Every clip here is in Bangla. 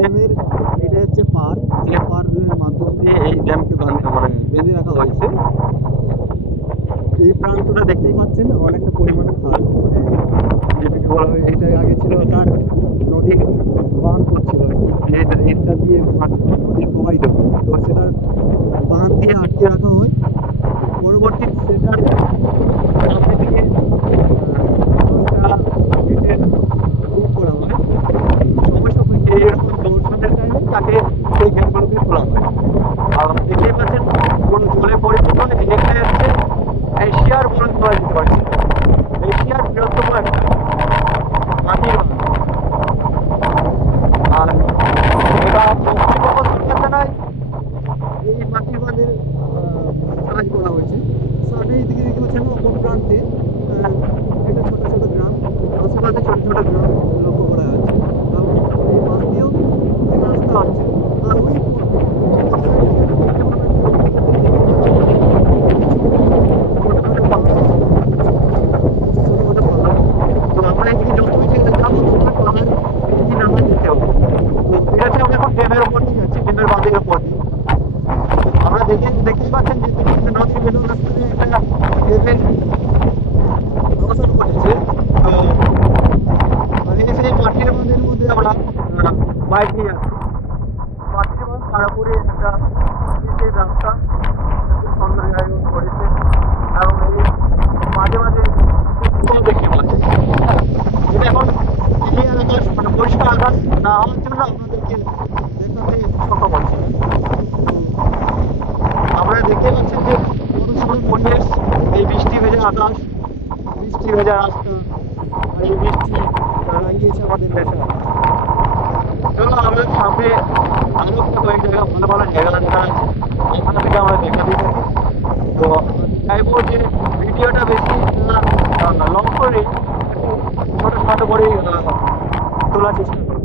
ড্যামের এটা হচ্ছে পার, যে পারের মাধ্যম দিয়ে এই ড্যামকে বেঁধে রাখা হয়েছে। এই প্রান্তটা দেখতেই পাচ্ছেন অনেকটা পরিমাণে খাল, যেটাকে বলা হয় এটা আগে ছিল তার নদীর বাঁধ করছিল, এটা দিয়ে নদীর প্রবাহিত হতো, তো সেটা বাঁধ দিয়ে আটকে রাখা হয়। পরবর্তী সেটার সামনে দিকে 10টা গেটের বুক করা হয়। সময় সাপেক্ষে এরকম দর্শনের টাইমে তাকে সেই গেটগুলোকে খোলা হয়। আর দেখতেই পাচ্ছেন পুরো জলে পরিপূর্ণ। এখানে হচ্ছে এশিয়ার বলা যেতে পারছে, এশিয়ার বৃহত্তম একটা মাটির বাঁধ। আর এটা পশ্চিমবঙ্গ সরকার দ্বারা এই মাটির বাঁধের কাজ করা হয়েছে। সামনে এইদিকে দেখতে পাচ্ছেন অপর প্রান্তে একটা ছোট ছোট গ্রাম, আশেপাশে ছোট ছোট গ্রাম লক্ষ্য করা যাচ্ছে। এই পাশ দিয়েও রাস্তা আছে। আর ওই তো আমরা এদিকে যতই যাবো তোমার পাহাড় এদিকে নামা যেতে হবে। তো এটা হচ্ছে আমরা এখন ড্যামের ওপর দিয়ে যাচ্ছি, ড্যামের বাঁধের ওপর দিয়ে। আমরা দেখতেই পাচ্ছেন যে নদীর বেলুন রাস্তাতে একটা ড্যামের অবস্থান করেছে। তো সেই মাটির বাঁধের মধ্যে আমরা বাইক নিয়ে যাচ্ছি। মাটির বাঁধ তারপরে একটা পিচের রাস্তা, খুব সুন্দর জায়গা করেছে। এবং এই মাঝে মাঝে দেখতে পাচ্ছি এটা এখন ক্লিয়ার আকাশ, পরিষ্কার আকাশ না হওয়ার জন্য আপনাদেরকে দেখাতে সক্ষম হচ্ছে। আপনারা দেখতে পাচ্ছেন যে কত সুন্দর পরিবেশ, এই বৃষ্টি ভেজা আকাশ, বৃষ্টি ভেজা রাস্তা, আর এই বৃষ্টি রাঙিয়েছে আমাদের নেশা। চলো আমরা সামনে আরো একটা কয়েক জায়গা ভালো ভালো জায়গা দেখা আছে, এখান থেকে আমরা দেখাতেই থাকি। তো চাইবো যে ভিডিওটা বেশি লং করে ছোটো ছোটো করেই তোলার চেষ্টা করবো।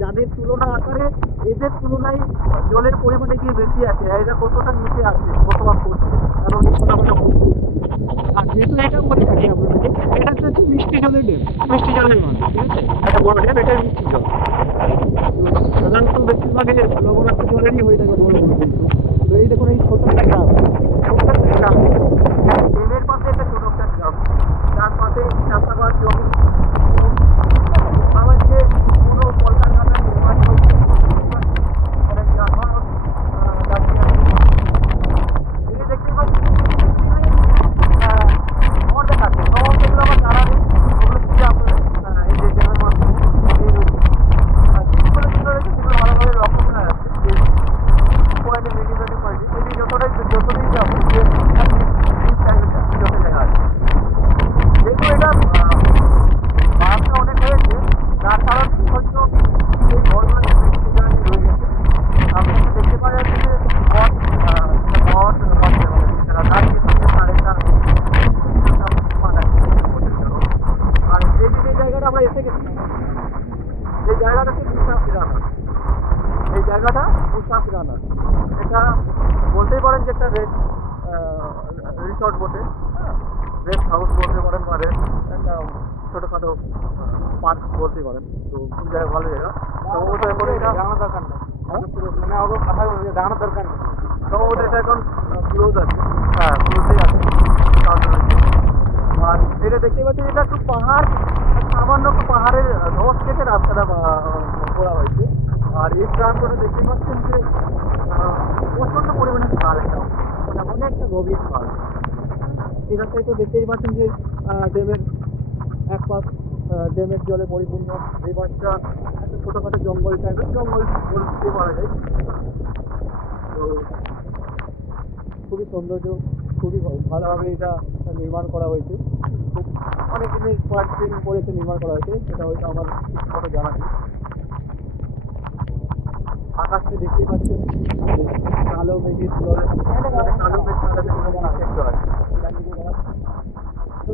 যাদের তুলনা আকারে এদের তুলনায় জলের পরিমাণে গিয়ে বেশি আছে, এরা কতটা নিচে আছে বসবাস করছে। কারণ আর যেহেতু এটা বলে থাকি আপনাদেরকে, এটা হচ্ছে মিষ্টি জলের ড্যাম, মিষ্টি জলের নয়, ঠিক আছে? একটা বড় ড্যাম, এটা মিষ্টি জল। সাধারণত বেশিরভাগে লবণাক্ত জলেরই হয়ে থাকে বড় বড়। তো এই দেখুন এই ছোট একটা গ্রাম, ছোট্ট একটা গ্রাম, ড্যামের পাশে একটা ছোট একটা গ্রাম, তার পাশে চাষাবাদ জমি। আমাদের কোনো কলকারখানা নির্মাণ হচ্ছে, অনেক যানবাহন দাঁড়িয়ে আছে। এই দেখতে পাচ্ছি ঘর দেখাচ্ছে, শহর যেগুলো আমার জানা নেই, ওগুলো কি আপনারা এই যে ড্যামের মাধ্যমে জিনিসগুলো যেগুলো রয়েছে সেগুলো ভালোভাবে লক্ষ্য করা যাচ্ছে যে পয়েন্টে মেডিকেটে পয়েন্টে সেটি যতটাই যাবো যে যত জায়গা আছে। যেহেতু এটা বাসটা অনেক হয়েছে, তার কারণেই হয়তো এই ঘরগুলো রয়ে গেছে। আপনাকে দেখতে পাওয়া যাচ্ছে যে আর যে জায়গাটা আমরা এসে গেছি, এই জায়গাটা হচ্ছে মুসাফিরানা। এই জায়গাটা মুসাফিরানা, এটা বলতেই পারেন যে একটা রিসর্ট বটে, রেস্ট হাউস বলতে পারেন, বা একটা ছোটোখাটো পার্ক বলতে পারেন। তো খুব জায়গা, ভালো জায়গা। সম্ভবত এখন এটা দাঁড়ানোর দরকার নেই, দাঁড়ানোর দরকার নেই। সম্ভবত এটা এখন ক্লোজ আছে, হ্যাঁ ক্লোজেই আছে। আর এটা দেখতে পাচ্ছি এটা একটু পাহাড়, সামান্য একটু পাহাড়ের ধস কেটে রাস্তাটা করা হয়েছে। আর এই প্রান্তটা দেখতে পাচ্ছেন যে প্রচণ্ড পরিমাণে খাল, একটা অনেকটা গভীর খাল। এই রাস্তায় তো দেখতেই পাচ্ছেন যে ড্যামের এক পাশ ড্যামের জলে পরিপূর্ণ, এই পাশটা একটা ছোটোখাটো জঙ্গল টাইপের, জঙ্গল বলতে পারা যায়। তো খুবই সৌন্দর্য, খুবই ভালোভাবে এটা নির্মাণ করা হয়েছে। খুব অনেক দিনের কয়েকদিন পরে এটা নির্মাণ করা হয়েছে, সেটা হয়তো আমার ঠিকমতো জানা নেই। আকাশটা দেখতেই পাচ্ছেন কালো মেঘের জল, কালো মেঘ সাদা মেঘ দেখতে হয়।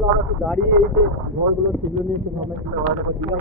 আমরা একটু দাঁড়িয়ে এই যে ঘরগুলো সেগুলো নিয়ে একটু ভাবনা চিন্তা করা যাবে, দীঘা